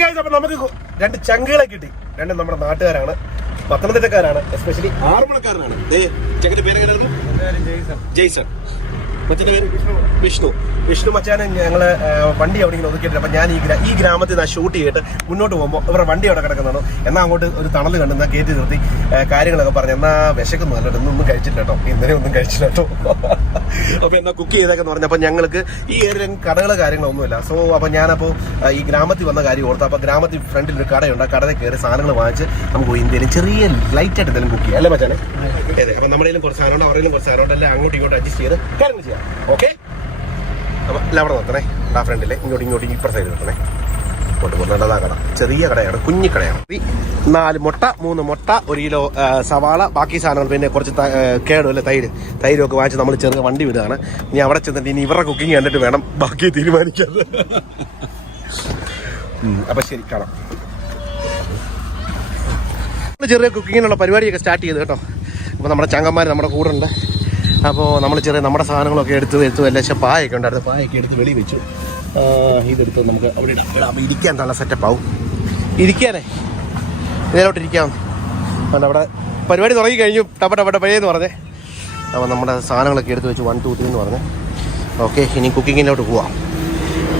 Guys, അപ്പൊ നമുക്ക് രണ്ട് ചങ്കുകളെ കിട്ടി. രണ്ട് നമ്മുടെ നാട്ടുകാരാണ്. പത്തനംതിട്ടക്കാരാണ് എസ്പെഷ്യലി ആറന്മുളക്കാരനാണ്. ജെയ്സൺ മറ്റേ വിഷ്ണു വിഷ്ണു. മച്ചാനെ ഞങ്ങൾ വണ്ടി അവിടെ ഇങ്ങനെ അപ്പം അപ്പൊ ഞാൻ ഈ ഗ്രാ- ഈ ഗ്രാമത്തിൽ നിന്ന് ഷൂട്ട് ചെയ്തിട്ട് മുന്നോട്ട് പോകുമ്പോൾ ഇവരുടെ വണ്ടി അവിടെ കിടക്കുന്നതാണ് എന്നാ അങ്ങോട്ട് ഒരു തണൽ കണ്ടു എന്നാ കയറ്റി നിർത്തി കാര്യങ്ങളൊക്കെ പറഞ്ഞു എന്നാ വിശക്കുന്നു. അല്ലോ ഇന്നൊന്നും കഴിച്ചില്ല കേട്ടോ. ഇന്നലെ ഒന്നും കഴിച്ചില്ല കേട്ടോ. അപ്പൊ എന്നാ കുക്ക് ചെയ്തേക്കെന്ന് പറഞ്ഞപ്പോൾ ഞങ്ങൾക്ക് ഈ ഏരിയ കടകൾ കാര്യങ്ങളൊന്നുമില്ല. സോ അപ്പൊ ഞാനപ്പോ ആ, ഈ ഗ്രാമത്തിൽ വന്ന കാര്യം ഓർത്തു അപ്പോൾ ഗ്രാമത്തിൽ ഫ്രണ്ടിൽ ഒരു കടയുണ്ട്. ആ കടയിൽ കയറി സാധനങ്ങൾ വാങ്ങിച്ച് നമുക്ക് ഇന്ത്യയിൽ ചെറിയ ലൈറ്റ് ആയിട്ട് എന്തെങ്കിലും കുക്ക് ചെയ്യാം. അല്ലേ മച്ചാനെ? അതെ. അപ്പൊ നമ്മുടെ കുറച്ച് കുറച്ച് സാധനമുണ്ട് അവരുടെ കുറച്ച് സാധനമുണ്ട്. എല്ലാം അങ്ങോട്ടും ഇങ്ങോട്ടും അഡ്ജസ്റ്റ് ചെയ്ത് കാര്യങ്ങൾ ചെയ്യാം. ഓക്കെ അപ്പം അവിടെ നിർത്തണേ ആ ഫ്രണ്ടിലെ ഇങ്ങോട്ട് ഇങ്ങോട്ട് ഇപ്പുറ സൈഡ് നിർത്തണേ ഇങ്ങോട്ട് പോകുന്നതാ കട ചെറിയ കടയാണ് കുഞ്ഞു കടയാണ്. നാല് മുട്ട മൂന്ന് മുട്ട ഒരു കിലോ സവാള ബാക്കി സാധനങ്ങൾ പിന്നെ കുറച്ച് കേടും അല്ലെ തൈര്. തൈരും ഒക്കെ വാങ്ങിച്ച് നമ്മൾ ചെറിയ വണ്ടി വിടുകയാണ്. ഇനി അവിടെ ചെന്നിട്ട് ഇനി ഇവരുടെ കുക്കിംഗ് കണ്ടിട്ട് വേണം ബാക്കി തീരുമാനിക്കാൻ. ഉം, അപ്പൊ ശരി കാണാം. ചെറിയ കുക്കിങ്ങിനുള്ള പരിപാടിയൊക്കെ സ്റ്റാർട്ട് ചെയ്ത് കേട്ടോ. അപ്പോൾ നമ്മുടെ ചങ്ങന്മാർ നമ്മുടെ കൂടെ ഉണ്ട് അപ്പോൾ നമ്മൾ ചെറിയ നമ്മുടെ സാധനങ്ങളൊക്കെ എടുത്ത് വെച്ചു എല്ലാം പക്ഷേ പായൊക്കെ ഉണ്ടായിരുന്നു. പായൊക്കെ എടുത്ത് വെളി വെച്ചു. ഇതെടുത്ത് നമുക്ക് അവിടെ ഇടാം. ഇടാം ഇരിക്കാൻ നല്ല സെറ്റപ്പ് ആവും. ഇരിക്കാനേ. ഇതിലോട്ട് ഇരിക്കാം. അതുകൊണ്ട് അവിടെ പരിപാടി തുടങ്ങി കഴിഞ്ഞു. ടപ്പ ടപ്പ ടപ്പയെന്ന് പറഞ്ഞേ. അപ്പോൾ നമ്മുടെ സാധനങ്ങളൊക്കെ എടുത്ത് വെച്ചു. വൺ ടു ത്രീ എന്ന് പറഞ്ഞേ. ഓക്കെ ഇനി കുക്കിങ്ങിലോട്ട് പോവാം.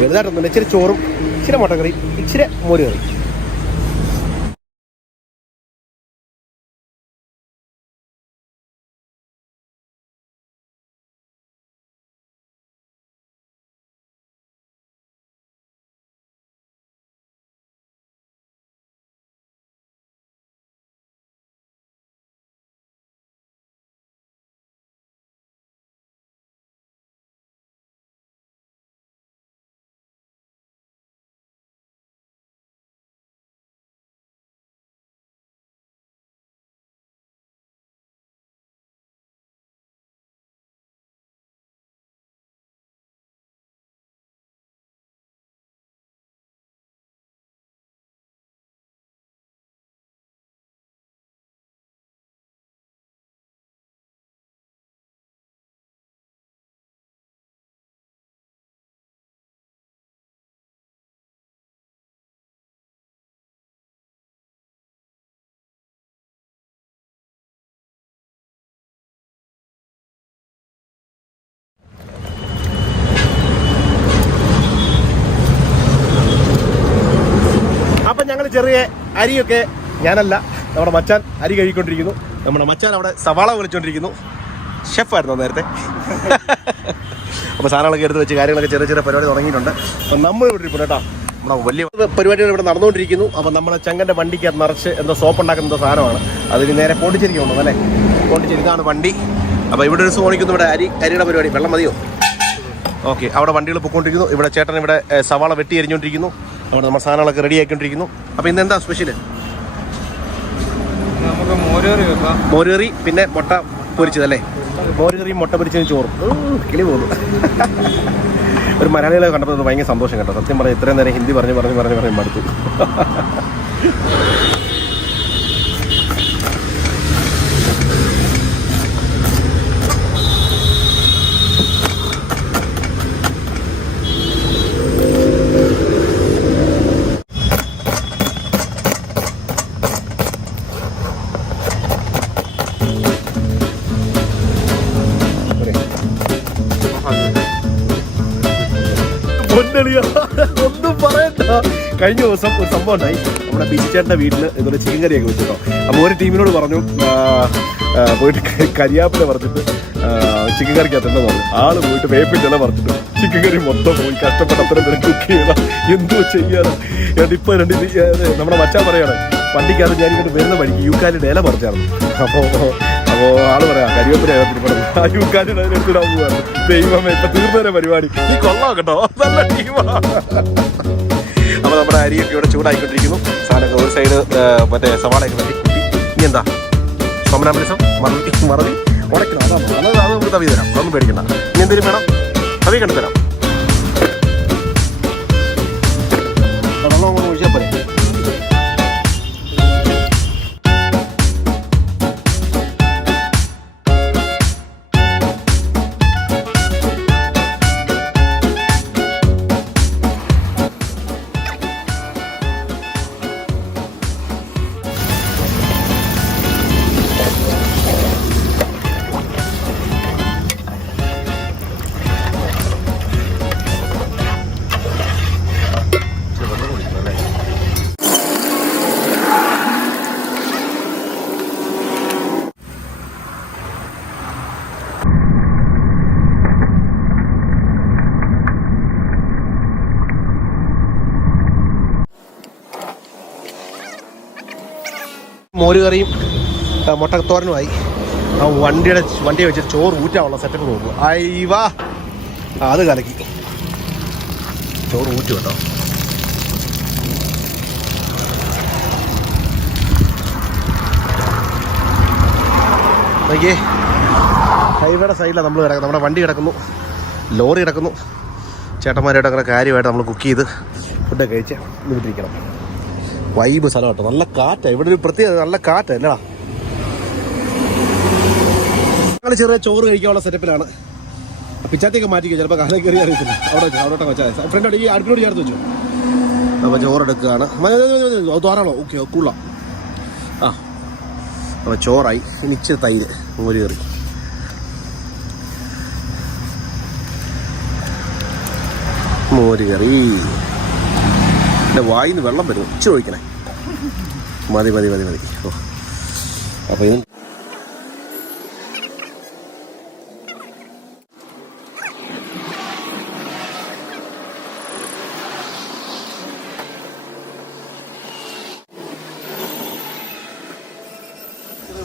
വലുതായിട്ടൊന്നുമില്ല. ഇച്ചിരി ചോറും ഇച്ചിരി മുട്ടക്കറി ഇച്ചിരി മോര് കറി ചെറിയ അരിയൊക്കെ ഞാനല്ല. നമ്മുടെ മച്ചാൻ അരി കഴിക്കൊണ്ടിരിക്കുന്നു നമ്മുടെ മച്ചാൻ അവിടെ സവാള വിളിച്ചോണ്ടിരിക്കുന്നു ഷെഫായിരുന്നു നേരത്തെ. അപ്പോൾ സാധനങ്ങളൊക്കെ എടുത്ത് വെച്ച് കാര്യങ്ങളൊക്കെ ചെറിയ ചെറിയ പരിപാടി തുടങ്ങിയിട്ടുണ്ട്. അപ്പം നമ്മൾ ഇവിടെ ഇപ്പോൾ കേട്ടോ. നമ്മുടെ വലിയ പരിപാടികൾ ഇവിടെ നടന്നുകൊണ്ടിരിക്കുന്നു. അപ്പം നമ്മുടെ ചങ്ങന്റെ വണ്ടിക്ക് അത് നിറച്ച് എന്തോ സോപ്പ് ഉണ്ടാക്കുന്ന സാധനമാണ്. അതിന് നേരെ പോണ്ടിച്ചേരിക്ക് അല്ലേ? പോണ്ടിച്ചേരി ഇതാണ് വണ്ടി. അപ്പോൾ ഇവിടെ ഒരു സോണിക്കുന്നു ഇവിടെ അരി അരിയുടെ പരിപാടി. വെള്ളം മതിയോ? ഓക്കെ. അവിടെ വണ്ടികൾ പൊക്കോണ്ടിരിക്കുന്നു. ഇവിടെ ചേട്ടൻ ഇവിടെ സവാള വെട്ടി എരിഞ്ഞുകൊണ്ടിരിക്കുന്നു അവിടെ നമ്മുടെ സാധനങ്ങളൊക്കെ റെഡി ആയിക്കൊണ്ടിരിക്കുന്നു. അപ്പോൾ ഇന്ന് എന്താ സ്പെഷ്യൽ നമുക്ക് മോരേറി വെക്കാം. മോരുകറി പിന്നെ മുട്ട പൊരിച്ചതല്ലേ മോരുകറിയും മുട്ട പൊരിച്ചതിന് ചോറും. കിളി പോകുന്നു. ഒരു മലയാളികളെ കണ്ടപ്പോൾ ഭയങ്കര സന്തോഷം കേട്ടോ. സത്യം പറഞ്ഞാൽ ഇത്രയും നേരം ഹിന്ദി പറഞ്ഞ് പറഞ്ഞ് പറഞ്ഞ് പറഞ്ഞ് മടുത്തു. പൊന്നളിയ ഒന്നും പറയണ്ട. കഴിഞ്ഞ ദിവസം ഒരു സംഭവം ഉണ്ടായി. നമ്മുടെ ബിജിച്ചേട്ടന്റെ വീട്ടിൽ ഇതുപോലെ ചിക്കൻ കറിയൊക്കെ വെച്ചിട്ടോ. അപ്പോൾ ഒരു ടീമിനോട് പറഞ്ഞു പോയിട്ട് കരിയാപ്പിലെ പറഞ്ഞിട്ട് ചിക്കൻ കറിക്കകത്തുണ്ടെന്ന് പറഞ്ഞു. ആൾ പോയിട്ട് വേപ്പിന്റെ പറഞ്ഞിട്ട് ചിക്കൻ കറി മൊത്തം പോയി. കഷ്ടപ്പെട്ട അത്രയും പേര് കുക്ക് ചെയ്യണം. എന്തോ ചെയ്യാനോ. എന്നിട്ട് ഇപ്പൊ രണ്ട് നമ്മുടെ മച്ചാൻ പറയാണ് വണ്ടിക്കകത്ത് ഞാൻ ഇങ്ങോട്ട് വരുന്ന വഴിക്ക് യൂക്കാലിന്റെ ഇല പറിച്ചായിരുന്നു. അപ്പോൾ അപ്പോൾ ആൾ പറയാം കരിവേപ്പില യൂക്കാലിന്റെ അതിനെടുത്തിടാൻ പോവാണ് ദൈവമേ ഇപ്പൊ തീർന്നേരെ പരിപാടി. നീ കൊള്ളാം കേട്ടോ. നല്ല ടീമാ. അപ്പോൾ നമ്മുടെ അരിയൊക്കെ ഇവിടെ ചൂടായിക്കൊണ്ടിരിക്കുന്നു. സാധനമൊക്കെ ഒരു സൈഡ് മറ്റേ സവാളയൊക്കെ കുട്ടി. ഇനി എന്താ? സോമനാമ്പലിസം മറവി മറവി. ഉടക്കണം അത് അത് നമുക്ക് തവി തരാം. അതൊന്നും പേടിക്കണ്ട. ഇനി എന്തെങ്കിലും വേണം? തവി കണ്ടു തരാം മോരുകറിയും മുട്ടത്തോരനുമായി. ആ വണ്ടിയുടെ വണ്ടിയെ വെച്ച് ചോറ് ഊറ്റാനുള്ള സെറ്റപ്പ് നോക്കുക അയ്യവാ അത് കലക്കി. ചോറ് ഊറ്റു കേട്ടോ. നോക്കിയേ. ഹൈവേയുടെ സൈഡിലാണ് നമ്മൾ കിടക്കുന്നത്. നമ്മുടെ വണ്ടി കിടക്കുന്നു. ലോറി കിടക്കുന്നു. ചേട്ടന്മാരുമായിട്ടൊക്കെ കാര്യമായിട്ട് നമ്മൾ കുക്ക് ചെയ്ത് ഫുഡൊക്കെ കഴിച്ച് വീട്ടിരിക്കണം വൈബ് സ്ഥലം കേട്ടോ. നല്ല കാറ്റാണ് ഇവിടെ ഒരു പ്രത്യേകത നല്ല കാറ്റാണ് അല്ലടാ ഞങ്ങൾ ചെറിയ ചോറ് കഴിക്കാനുള്ള സെറ്റപ്പിലാണ് പിച്ചാത്തേക്ക് മാറ്റിക്കോ. ചിലപ്പോൾ കാലം കയറി അറിയത്തില്ല. അവിടെ അവിടെ വെച്ചാൽ ഫ്രണ്ട് ഈ അടുപ്പിനോട് ചേർത്ത് വെച്ചു. അപ്പോൾ ചോറെടുക്കുകയാണ്. ധാരാളം. ഓക്കെ കൂളാം ആ. അപ്പോൾ ചോറായി. ഇനി തൈര്. മോര് കയറി മോര് കറി. എന്റെ വായിന്ന് വെള്ളം വരും. ഉച്ച ഒഴിക്കണേ. മതി മതി മതി മതി. ഓ. അപ്പോൾ ഇത്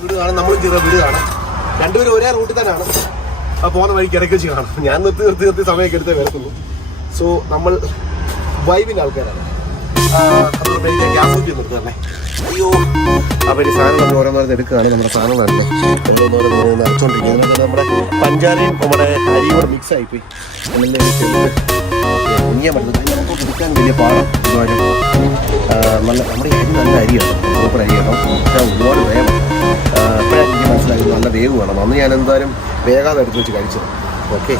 വീട് കാണാം നമ്മളും ചെറിയ വീട് കാണാം. രണ്ടുപേരും ഒരേ റൂട്ടിൽ തന്നെയാണ്. ആ പോകുന്ന വഴിക്ക് ഇടയ്ക്ക് വെച്ച് കാണാം. ഞാൻ നിർത്തി നിർത്തി നിർത്തി സമയമൊക്കെ എടുത്തേ വരത്തുള്ളൂ. സോ നമ്മൾ വൈബിന്റെ ആൾക്കാരാണ്. ഗ്യാസ് കുറ്റി നിർത്തി അയ്യോ അപ്പോൾ ഈ സാധനം നമ്മൾ ഓരോന്നോരോന്ന് എടുക്കുകയാണ് നമ്മുടെ സാധനങ്ങളല്ലേ ഓരോന്നോരോന്ന് നിറച്ചുകൊണ്ടിരിക്കുന്നത് നമ്മുടെ പഞ്ചാരയും നമ്മുടെ അരിയും കൂടെ മിക്സ് ആയിപ്പോയി കുഞ്ഞാൻ പറ്റുന്നത് അതിനകത്തോട്ട് എടുക്കാൻ വലിയ പാടാണ് നല്ല നമ്മുടെ അരി നല്ല അരിയാണ് സൂപ്പർ അരിയാണ് ഒരുപാട് വേണം ഇപ്പോഴാണ് എനിക്ക് മനസ്സിലായത് നല്ല വേവ് വേണം അന്ന് ഞാൻ എന്തായാലും വേഗാതെ എടുത്ത് വെച്ച് കഴിച്ചത് ഓക്കെ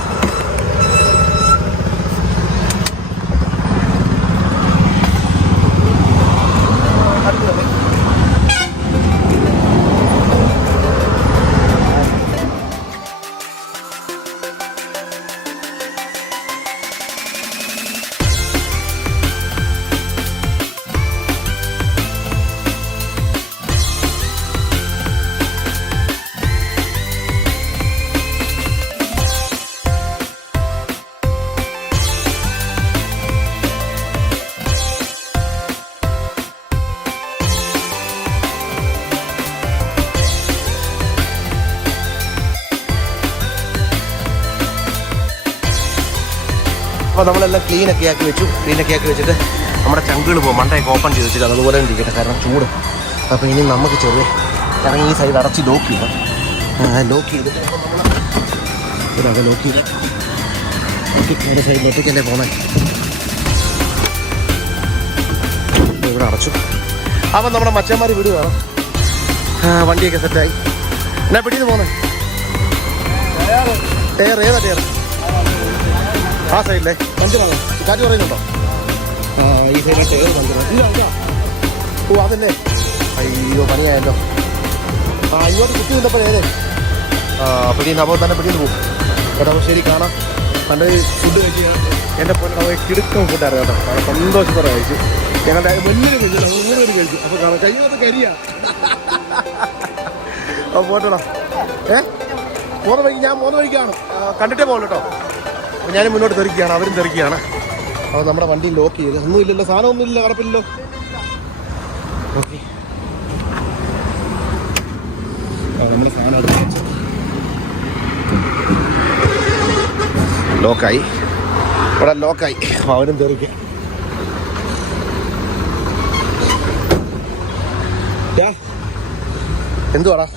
അപ്പോൾ നമ്മളെല്ലാം ക്ലീൻ ഒക്കെ ആക്കി വെച്ചു. ക്ലീൻ ഒക്കെ ആക്കി വെച്ചിട്ട് നമ്മുടെ ചങ്കുകൾ പോകും മണ്ടയൊക്കെ ഓപ്പൺ ചെയ്ത് വെച്ചിട്ട് അതുപോലെ തന്നെ ഇരിക്കട്ടെ. കാരണം ചൂട്. അപ്പോൾ ഇനി നമുക്ക് ചെറിയ കാരണം ഈ സൈഡ് അടച്ച് ലോക്ക് ചെയ്യാം ലോക്ക് ചെയ്തിട്ട് ലോക്ക് ചെയ്ത് ഓക്കെ സൈഡിൽ ഒറ്റയ്ക്കല്ലേ പോണേ ഇവിടെ അടച്ചു. അപ്പം നമ്മുടെ മച്ചന്മാർ വീട് ആ, വണ്ടിയൊക്കെ സെറ്റായി എന്നാ പിടിയിൽ പോന്നേ? ടയർ ഏതാ ടയർ ആ സൈഡിലെ. പഞ്ചറാണ് കാറ്റ് പറയുന്നുണ്ടോ ആ ഈ സൈഡിലെ ടയർ പഞ്ചറാണ് ഇല്ല ഇല്ല. ഓ അതല്ലേ? അയ്യോ പണിയായല്ലോ. ആ ഇങ്ങോട്ട് കുത്തി നിന്നപ്പോൾ നേരെ. പിടിയുന്ന അപ്പോൾ തന്നെ പിടിയുന്നു പോകും കേട്ടോ ശരി കാണാം. പണ്ട് ഫുഡ് കഴിക്കുക എന്റെ പൊന്നെ കിടുക്കം ഫുഡായിരുന്നു കേട്ടോ. സന്തോഷത്തോടെ കഴിച്ചു. ഞങ്ങളുടെ വലിയൊരു കഴിച്ചു കഴിച്ചു. അപ്പോൾ കാണാം. കരിയാ. അപ്പോൾ പോട്ടോടാ. ഏ? പോകുന്ന വഴിക്ക് ഞാൻ പോകുന്ന വഴിക്കാണ് കണ്ടിട്ടേ പോകുള്ളൂ കേട്ടോ. അപ്പോൾ ഞാനും മുന്നോട്ട് തെറിക്കുകയാണ് അവരും തെറിക്കുകയാണ്. അപ്പോൾ നമ്മുടെ വണ്ടി ലോക്ക് ചെയ്ത്. ഒന്നും ഇല്ലല്ലോ സാധനം ഒന്നും ഇല്ല കടപ്പില്ലല്ലോ. ഓക്കെ നമ്മുടെ സാധനം ലോക്കായി. ഇവിടെ ലോക്കായി. അവരും തെറിക്കുക. എന്തുവാടാ?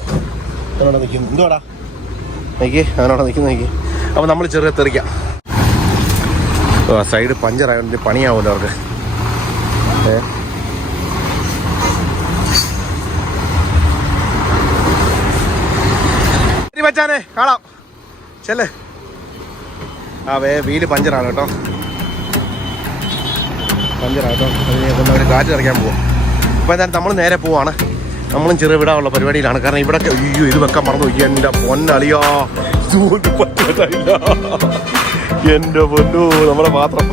നിൽക്കുന്നു. എന്തുവാടാ? നോക്കി അവനോടെ നിൽക്കുന്നു നോക്കി. അപ്പോൾ നമ്മൾ ചെറിയ തെറിക്കാം. സൈഡ് പഞ്ചറായതുകൊണ്ട് പണിയാവുമല്ലോ അവർക്ക്. ഏ? കാണാം. ചെല്ല്. ആ വേ വീൽ പഞ്ചറാണ് കേട്ടോ. പഞ്ചറാണ് കേട്ടോ. അതിന് അവർ കാറ്റ് ഇറക്കാൻ പോവാം. അപ്പോൾ എന്തായാലും നമ്മൾ നേരെ പോവാണ്. നമ്മളും ചെറിയ വിടാനുള്ള പരിപാടിയിലാണ്. കാരണം ഇവിടെ അയ്യോ ഇത് വെക്കാൻ മറന്നു എന്റെ പൊന്നളിയോ. ഇതുകൊണ്ട് പറ്റില്ല എന്റെ പൊന്നു നമ്മുടെ പാത്രം.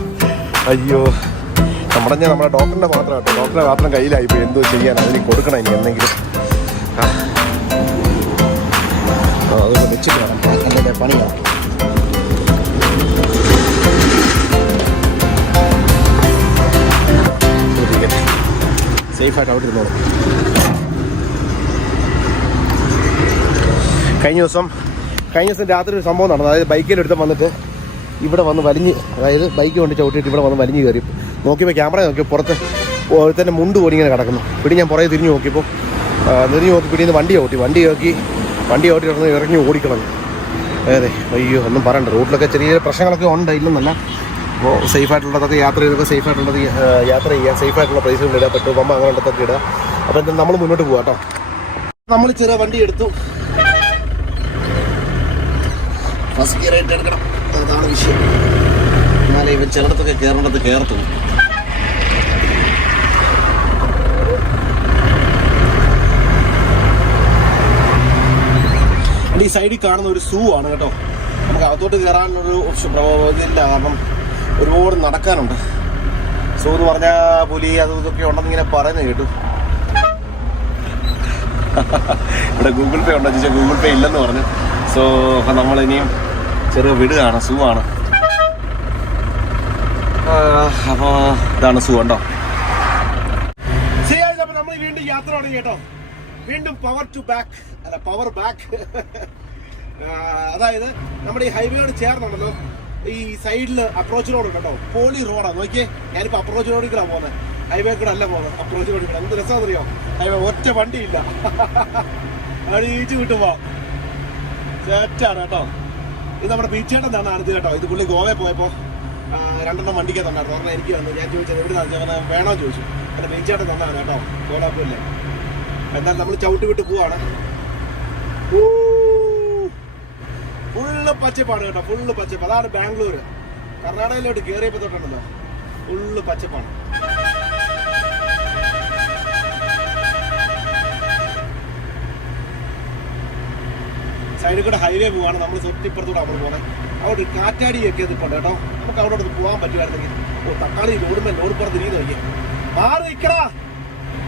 അയ്യോ നമ്മുടെ ഞാൻ നമ്മുടെ ഡോക്ടറിന്റെ പാത്രം കേട്ടോ ഡോക്ടറിന്റെ പാത്രം കയ്യിലായി പോയി എന്തോ ചെയ്യാൻ അതിന് കൊടുക്കണം ഇനി എന്തെങ്കിലും. അതൊന്ന് വെച്ചിട്ട് പണിയാണ് സേഫായിട്ട് അവിടെ ഇരുന്നോളൂ കഴിഞ്ഞ ദിവസം കഴിഞ്ഞ ദിവസം രാത്രി ഒരു സംഭവം നടന്നു അതായത് ബൈക്കിലെടുത്ത് വന്നിട്ട് ഇവിടെ വന്ന് വലിഞ്ഞ് അതായത് ബൈക്ക് കൊണ്ട് ചവിട്ടിയിട്ട് ഇവിടെ വന്ന് വലിഞ്ഞ് കയറി. നോക്കിയപ്പോൾ ക്യാമറ നോക്കി പുറത്ത് ഒരുത്തന്നെ മുണ്ട് പോലും ഇങ്ങനെ കിടക്കുന്നു. പിടി ഞാൻ പുറകെ തിരിഞ്ഞ് നോക്കിയപ്പോൾ തിരിഞ്ഞ് നോക്കി പിടിയിൽ വണ്ടി ഓട്ടി വണ്ടി നോക്കി വണ്ടി ഓട്ടി ഇറങ്ങി ഇറങ്ങി ഓടിക്കളഞ്ഞു അതെ അയ്യോ ഒന്നും പറയണ്ട. റോഡിലൊക്കെ ചെറിയ പ്രശ്നങ്ങളൊക്കെ ഉണ്ട് ഇല്ലെന്നല്ല. അപ്പോൾ സേഫായിട്ടുള്ളതൊക്കെ യാത്ര ചെയ്തൊക്കെ സേഫായിട്ടുള്ളത് യാത്ര ചെയ്യുക സേഫ് ആയിട്ടുള്ള പ്ലേസുകളിൽ ഇടുക പെട്രോൾ പമ്പ് അങ്ങനെയുള്ളതൊക്കെ ഇടുക. അപ്പോൾ എന്തായാലും നമ്മൾ മുന്നോട്ട് പോകാം കേട്ടോ. നമ്മൾ ചെറിയ വണ്ടി എടുത്തു. ഫസ്റ്റ് ഗിയർ ആയിട്ട് എടുക്കണം. അതാണ് വിഷയം. എന്നാലേ ഇവൻ ചിലടത്തൊക്കെ കയറേണ്ടത് കയറത്തുള്ളൂ ഈ സൈഡിൽ കാണുന്ന ഒരു സൂ ആണ് കേട്ടോ. നമുക്ക് അകത്തോട്ട് കയറാനൊരു ഇതില്ല കാരണം ഒരുപാട് നടക്കാനുണ്ട്. സൂ എന്ന് പറഞ്ഞാൽ പുലി അതും ഇതൊക്കെ ഉണ്ടെന്ന് ഇങ്ങനെ പറയുന്നത് കേട്ടു. ഇവിടെ ഗൂഗിൾ പേ ഉണ്ടോ? ചോദിച്ചാൽ ഗൂഗിൾ പേ ഇല്ലെന്ന് പറഞ്ഞു. സോ അപ്പം നമ്മൾ ഇനിയും ചെറിയ വിടുകയാണ് സൂ ആണ് അപ്പോൾ ഇതാണ് സൂ ഉണ്ടോ യാത്ര തുടങ്ങി കേട്ടോ. വീണ്ടും പവർ ടു ബാക്ക് അല്ല പവർ ബാക്ക് അതായത് നമ്മുടെ ഈ ഹൈവേയോട് ചേർന്നുണ്ടല്ലോ. ഈ സൈഡിൽ അപ്രോച്ച് റോഡ് കേട്ടോ. പോളി റോഡാണ് നോക്കിയേ. ഞാനിപ്പോൾ അപ്രോച്ച് റോഡിൽ കൂടെ പോകുന്നത് ഹൈവേ കൂടെ അല്ല പോകുന്നത് അപ്രോച്ച് റോഡിൽ കൂടെ. എന്ത് രസമാണെന്നറിയോ? ഹൈവേ ഒറ്റ വണ്ടിയില്ല. അടിയിച്ച് കിട്ടുമ്പോ ചേറ്റാണ് കേട്ടോ. ഇത് നമ്മുടെ പീച്ചേട്ടൻ തന്നെ അനുജി കേട്ടോ. ഇത് പുള്ളി ഗോവയിൽ പോയപ്പോൾ രണ്ടെണ്ണം തന്നെ ഒരെണ്ണം എനിക്ക് വന്നു ഞാൻ ചോദിച്ചത് എവിടെ നിന്ന് വേണോ ചോദിച്ചു. എന്റെ പീച്ചേട്ടൻ തന്നാണ് കേട്ടോ. ഗോഡാപ്പില്ലേ എന്നാൽ നമ്മൾ ചവിട്ടി വിട്ട് പോവാണ്. ഫുള്ള് പച്ചപ്പാണ് കേട്ടോ. ഫുള്ള് പച്ചപ്പ്. അതാണ് ബാംഗ്ലൂർ കർണാടകയിലോട്ട് കയറിയപ്പോ തൊട്ടുണ്ടല്ലോ. ഫുള്ള് പച്ചപ്പാണ്. സൈഡിൽ കൂടെ ഹൈവേ പോവാണ്. നമ്മൾ തൊട്ടിപ്പുറത്തൂടെ അവിടെ പോകുന്നത് അവിടെ ഒരു കാറ്റാടിയൊക്കെ നിൽപ്പുണ്ട് കേട്ടോ. നമുക്ക് അവിടെ ഒന്ന് പോകാൻ പറ്റുമായിരുന്നെങ്കിൽ ഓ തക്കാളി ലോഡുമ്പോൾ ലോഡ് പുറത്ത് നീ നോക്കിയേ മാറി നിൽക്കടാ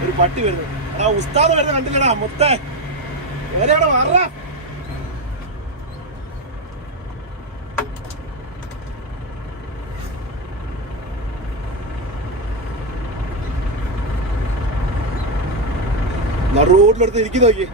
ഒരു പട്ടി വരുന്നു. എടാ ഉസ്താദ് വരുന്ന കണ്ടില്ലടാ മുത്തേ. വേറെ അവിടെ മാറാ റോഡിലെടുത്ത് ഇരിക്കുന്നു നോക്കി